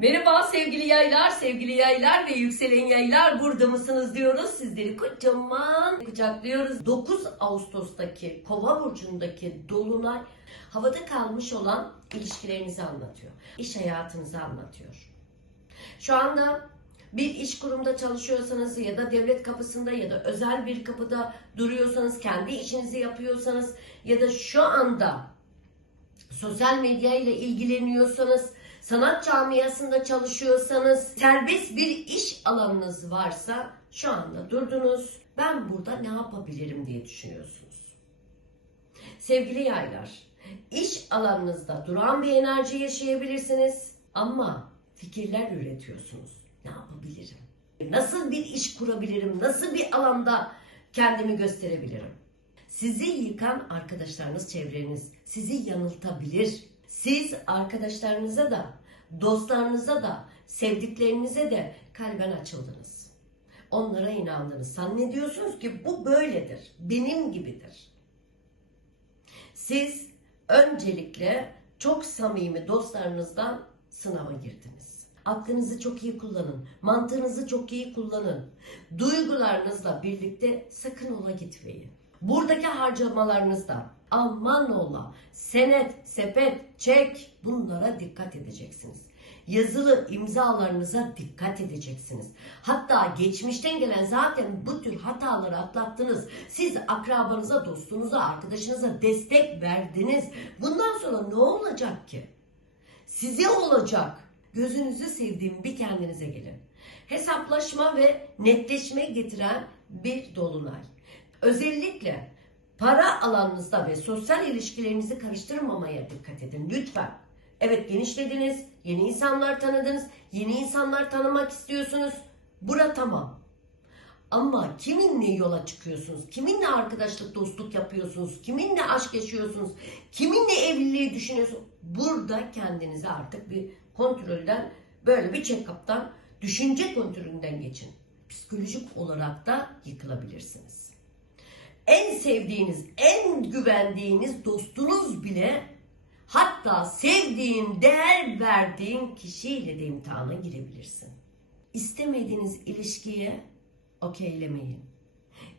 Merhaba sevgili yaylar, sevgili yaylar ve yükselen yaylar burada mısınız diyoruz. Sizleri kocaman kucaklıyoruz. 9 Ağustos'taki Kova burcundaki dolunay havada kalmış olan ilişkilerinizi anlatıyor. İş hayatınızı anlatıyor. Şu anda bir iş kurumda çalışıyorsanız ya da devlet kapısında ya da özel bir kapıda duruyorsanız, kendi işinizi yapıyorsanız ya da şu anda sosyal medya ile ilgileniyorsanız, sanat camiasında çalışıyorsanız, serbest bir iş alanınız varsa şu anda durdunuz. Ben burada ne yapabilirim diye düşünüyorsunuz. Sevgili yaylar, iş alanınızda duran bir enerji yaşayabilirsiniz ama fikirler üretiyorsunuz. Ne yapabilirim? Nasıl bir iş kurabilirim? Nasıl bir alanda kendimi gösterebilirim? Sizi yıkan arkadaşlarınız, çevreniz sizi yanıltabilir. Siz arkadaşlarınıza da, dostlarınıza da, sevdiklerinize de kalben açıldınız. Onlara inandınız. Zannediyorsunuz ki bu böyledir, benim gibidir. Siz öncelikle çok samimi dostlarınızdan sınava girdiniz. Aklınızı çok iyi kullanın, mantığınızı çok iyi kullanın. Duygularınızla birlikte sakın ola gitmeyin. Buradaki harcamalarınızda aman ola, senet, sepet, çek bunlara dikkat edeceksiniz. Yazılı imzalarınıza dikkat edeceksiniz. Hatta geçmişten gelen zaten bu tür hataları atlattınız. Siz akrabanıza, dostunuza, arkadaşınıza destek verdiniz. Bundan sonra ne olacak ki? Size olacak. Gözünüzü sevdiğim bir kendinize gelin. Hesaplaşma ve netleşme getiren bir dolunay. Özellikle para alanınızda ve sosyal ilişkilerinizi karıştırmamaya dikkat edin lütfen. Evet genişlediniz, yeni insanlar tanıdınız, yeni insanlar tanımak istiyorsunuz. Bura tamam. Ama kiminle yola çıkıyorsunuz? Kiminle arkadaşlık, dostluk yapıyorsunuz? Kiminle aşk yaşıyorsunuz? Kiminle evliliği düşünüyorsunuz? Burada kendinize artık bir kontrolden, böyle bir check-up'tan, düşünce kontrolünden geçin. Psikolojik olarak da yıkılabilirsiniz. En sevdiğiniz, en güvendiğiniz dostunuz bile hatta sevdiğin, değer verdiğin kişiyle de imtihana girebilirsin. İstemediğiniz ilişkiye okeylemeyin.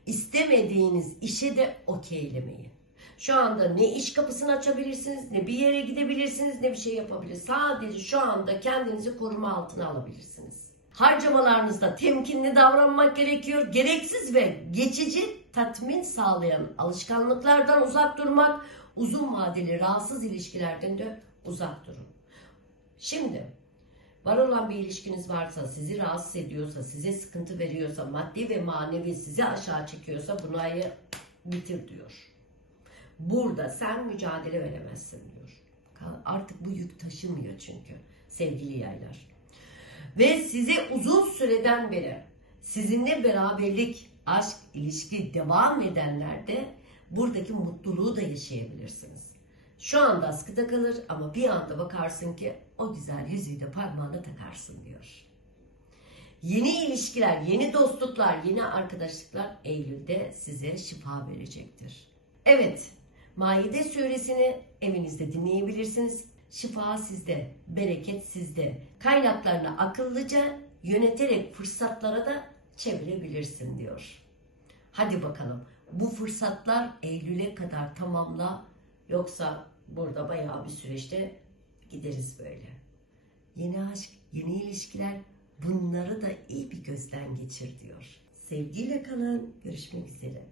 İstemediğiniz işe de okeylemeyin. Şu anda ne iş kapısını açabilirsiniz, ne bir yere gidebilirsiniz, ne bir şey yapabilirsiniz. Sadece şu anda kendinizi koruma altına alabilirsiniz. Harcamalarınızda temkinli davranmak gerekiyor. Gereksiz ve geçici tatmin sağlayan alışkanlıklardan uzak durmak, uzun vadeli rahatsız ilişkilerden de uzak durun. Şimdi var olan bir ilişkiniz varsa, sizi rahatsız ediyorsa, size sıkıntı veriyorsa, maddi ve manevi sizi aşağı çekiyorsa bunayı bitir diyor. Burada sen mücadele veremezsin diyor. Artık bu yük taşımıyor çünkü sevgili yaylar. Ve size uzun süreden beri sizinle beraberlik, aşk, ilişki devam edenler de buradaki mutluluğu da yaşayabilirsiniz. Şu anda askıda kalır ama bir anda bakarsın ki o güzel yüzüğü de parmağına takarsın diyor. Yeni ilişkiler, yeni dostluklar, yeni arkadaşlıklar Eylül'de size şifa verecektir. Evet, Maide suresini evinizde dinleyebilirsiniz. Şifa sizde, bereket sizde. Kaynaklarını akıllıca yöneterek fırsatlara da çevirebilirsin diyor. Hadi bakalım bu fırsatlar Eylül'e kadar tamamla yoksa burada bayağı bir süreçte gideriz böyle. Yeni aşk, yeni ilişkiler bunları da iyi bir gözden geçir diyor. Sevgiyle kalın, görüşmek üzere.